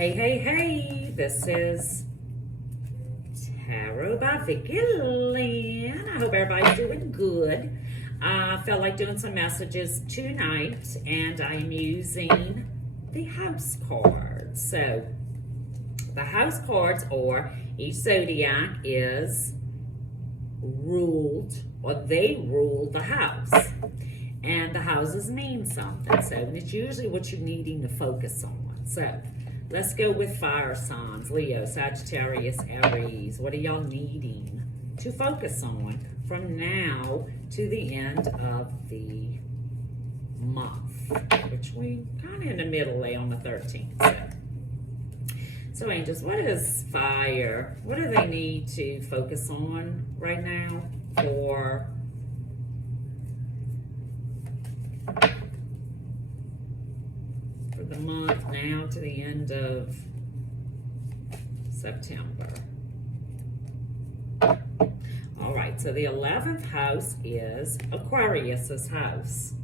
Hey, hey, hey, this is Tarot by Vicki Lynn. I hope everybody's doing good. I felt like doing some messages tonight, and I'm using the house cards. So, the house cards, or each zodiac is ruled, or they rule the house. And the houses mean something. So, and it's usually what you're needing to focus on. So, let's go with fire signs. Leo, Sagittarius, Aries. What are y'all needing to focus on from now to the end of the month? Which we kind of in the middle, on the 13th. So angels, what is fire? What do they need to focus on right now for the month now to the end of September? All right, so the 11th house is Aquarius's house.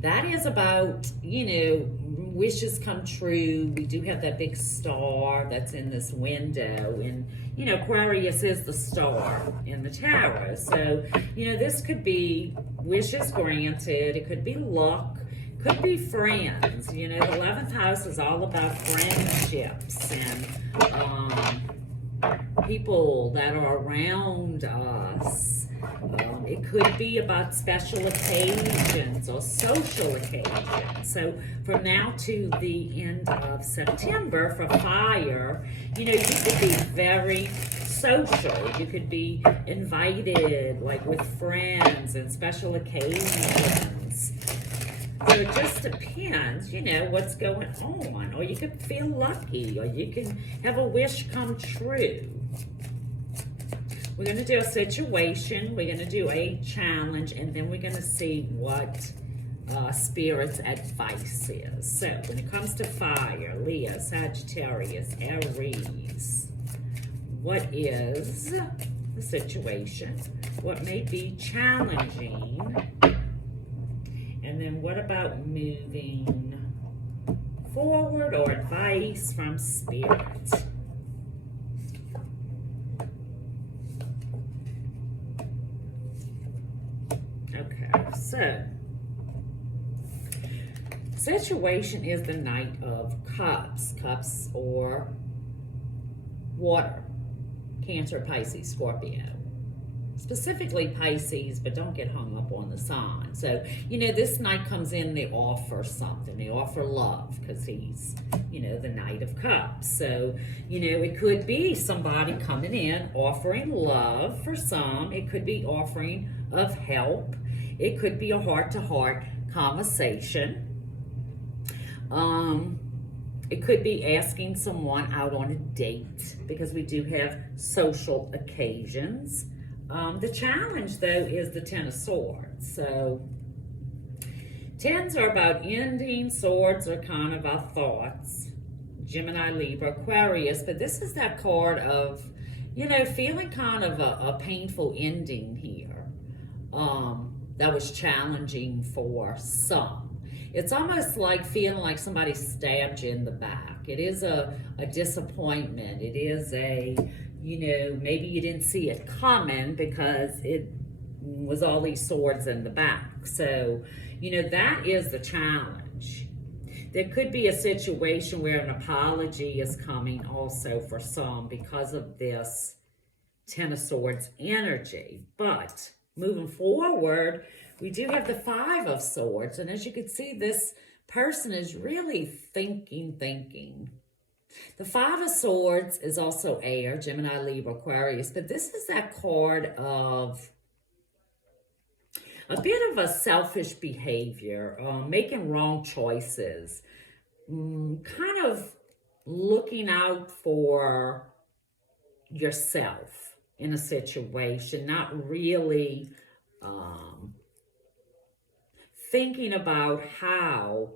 That is about, wishes come true. We do have that big star that's in this window, and Aquarius is the star in the tarot. So this could be wishes granted, it could be luck, could be friends. The 11th house is all about friendships and people that are around us. It could be about special occasions or social occasions. So from now to the end of September for fire, you could be very social. You could be invited, like with friends and special occasions. So it just depends, what's going on. Or you could feel lucky, or you can have a wish come true. We're going to do a situation, we're going to do a challenge, and then we're going to see what Spirit's advice is. So when it comes to fire, Leo, Sagittarius, Aries, what is the situation? What may be challenging? And then what about moving forward, or advice from Spirit? Okay, so situation is the Knight of Cups. Cups or water. Cancer, Pisces, Scorpio. Specifically Pisces, but don't get hung up on the sign. So, this Knight comes in, they offer something. They offer love, because he's, the Knight of Cups. So, it could be somebody coming in offering love for some. It could be offering of help. It could be a heart-to-heart conversation. It could be asking someone out on a date, because we do have social occasions. The challenge, though, is the Ten of Swords. So, tens are about ending, swords are kind of our thoughts. Gemini, Libra, Aquarius, but this is that card of, feeling kind of a painful ending here. That was challenging for some. It's almost like feeling like somebody stabbed you in the back. It is a disappointment. It is a, maybe you didn't see it coming because it was all these swords in the back. So, that is the challenge. There could be a situation where an apology is coming also for some because of this Ten of Swords energy. But moving forward, we do have the Five of Swords. And as you can see, this person is really thinking. The Five of Swords is also air, Gemini, Libra, Aquarius. But this is that card of a bit of a selfish behavior, making wrong choices, kind of looking out for yourself in a situation, not really thinking about how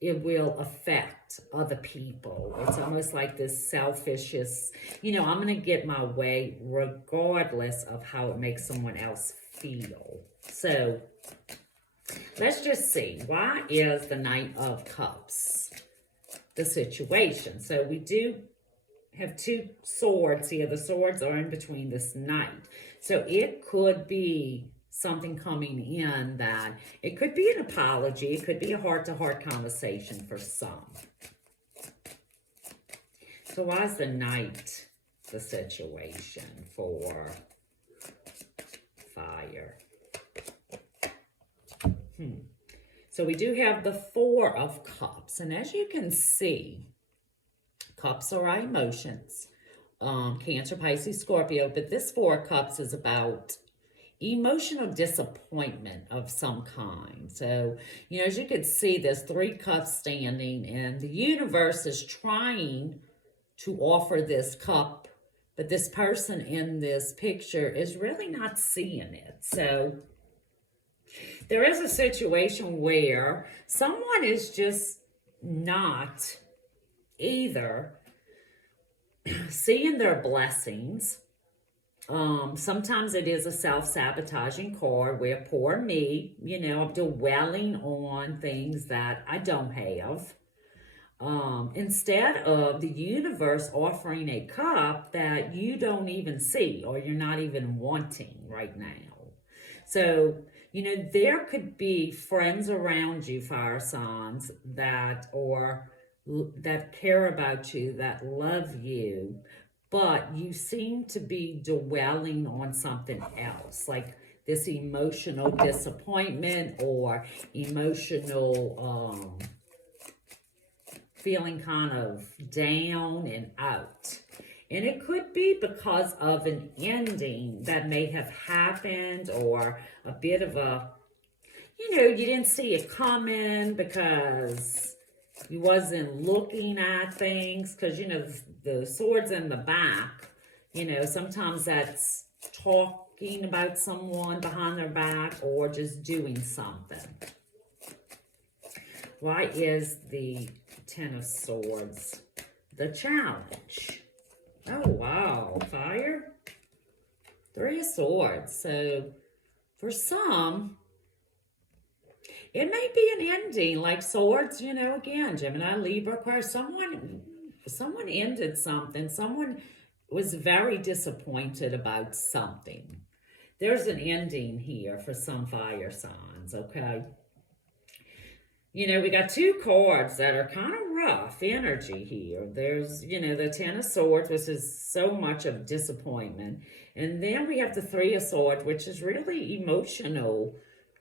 it will affect other people. It's almost like this selfish, I'm going to get my way regardless of how it makes someone else feel. So let's just see. Why is the Knight of Cups the situation. So we do have two swords here. The swords are in between this knight. So it could be something coming in that, it could be an apology. It could be a heart-to-heart conversation for some. So why is the knight the situation for fire? So we do have the Four of Cups. And as you can see, cups are our emotions. Cancer, Pisces, Scorpio. But this Four of Cups is about emotional disappointment of some kind. So, you know, as you can see, there's 3 cups standing. And the universe is trying to offer this cup. But this person in this picture is really not seeing it. So there is a situation where someone is just not either seeing their blessings. Sometimes it is a self-sabotaging card where poor me, you know, I'm dwelling on things that I don't have. Instead of the universe offering a cup that you don't even see or you're not even wanting right now. So, you know, there could be friends around you, fire signs, that care about you, that love you, but you seem to be dwelling on something else, like this emotional disappointment or emotional feeling kind of down and out. And it could be because of an ending that may have happened, or a bit of a, you know, you didn't see it coming because you wasn't looking at things. Because, you know, the swords in the back, you know, sometimes that's talking about someone behind their back or just doing something. Why is the Ten of Swords the challenge? Oh, wow. Fire. 3 of Swords. So, for some, it may be an ending. Like Swords, you know, again, Gemini, Libra, Aquarius. Someone ended something. Someone was very disappointed about something. There's an ending here for some fire signs, okay? You know, we got 2 cards that are kind of rough energy here. There's, you know, the Ten of Swords, which is so much of disappointment. And then we have the 3 of Swords, which is really emotional,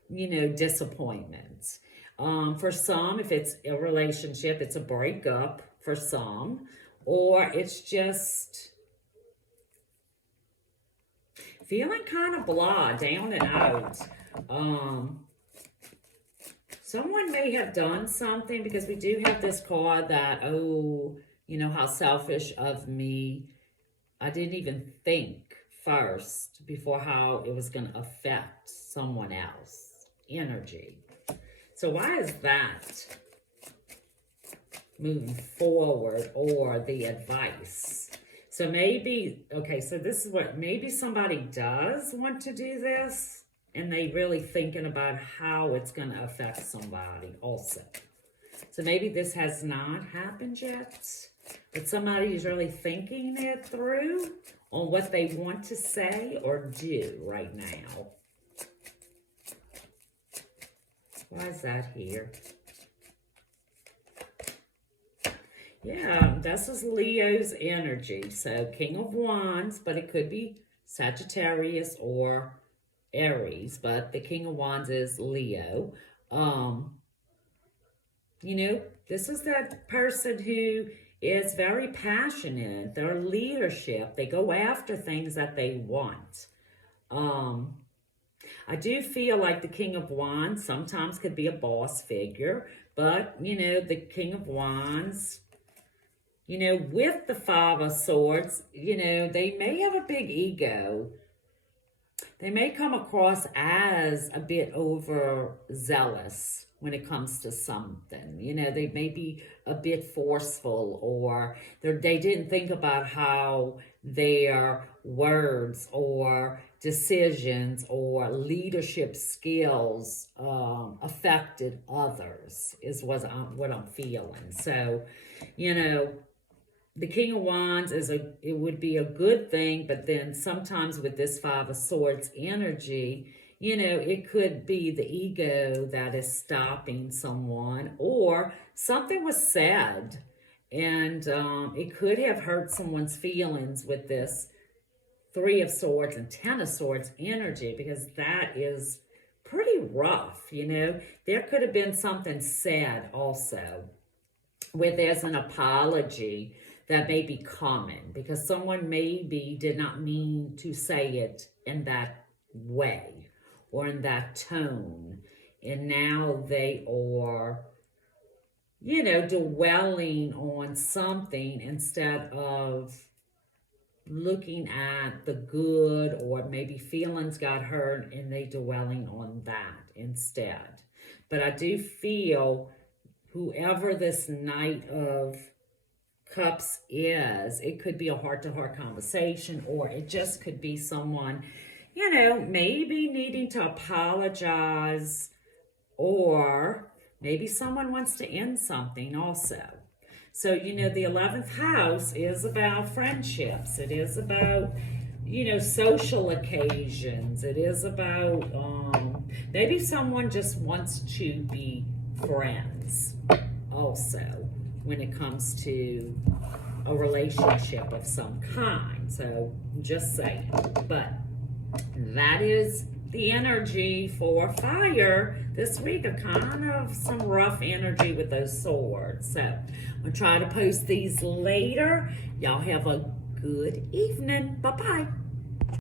you know, disappointments. For some, if it's a relationship, it's a breakup for some. Or it's just feeling kind of blah, down and out. Someone may have done something, because we do have this card that, oh, you know, how selfish of me. I didn't even think first before how it was going to affect someone else. Energy. So why is that moving forward, or the advice? So maybe, okay, so this is what, maybe somebody does want to do this, and they really thinking about how it's going to affect somebody also. So maybe this has not happened yet, but somebody is really thinking it through on what they want to say or do right now. Why is that here? Yeah, this is Leo's energy. So King of Wands, but it could be Sagittarius or Aries, but the King of Wands is Leo. You know, this is that person who is very passionate. Their leadership, they go after things that they want. I do feel like the King of Wands sometimes could be a boss figure, but, you know, the King of Wands, you know, with the 5 of Swords, you know, they may have a big ego. They may come across as a bit overzealous when it comes to something. You know, they may be a bit forceful, or they didn't think about how their words or decisions or leadership skills affected others is what I'm feeling. So, you know, the King of Wands it would be a good thing, but then sometimes with this Five of Swords energy, you know, it could be the ego that is stopping someone, or something was said and it could have hurt someone's feelings with this Three of Swords and Ten of Swords energy, because that is pretty rough, you know. There could have been something said also where there's an apology that may be coming because someone maybe did not mean to say it in that way or in that tone. And now they are, you know, dwelling on something instead of looking at the good, or maybe feelings got hurt and they dwelling on that instead. But I do feel whoever this Knight of Cups is, it could be a heart-to-heart conversation, or it just could be someone, you know, maybe needing to apologize, or maybe someone wants to end something also. So, you know, the 11th house is about friendships. It is about, you know, social occasions. It is about maybe someone just wants to be friends also when it comes to a relationship of some kind. So, just saying. But that is the energy for fire this week. A kind of some rough energy with those swords. So I'm gonna try to post these later. Y'all have a good evening. Bye-bye.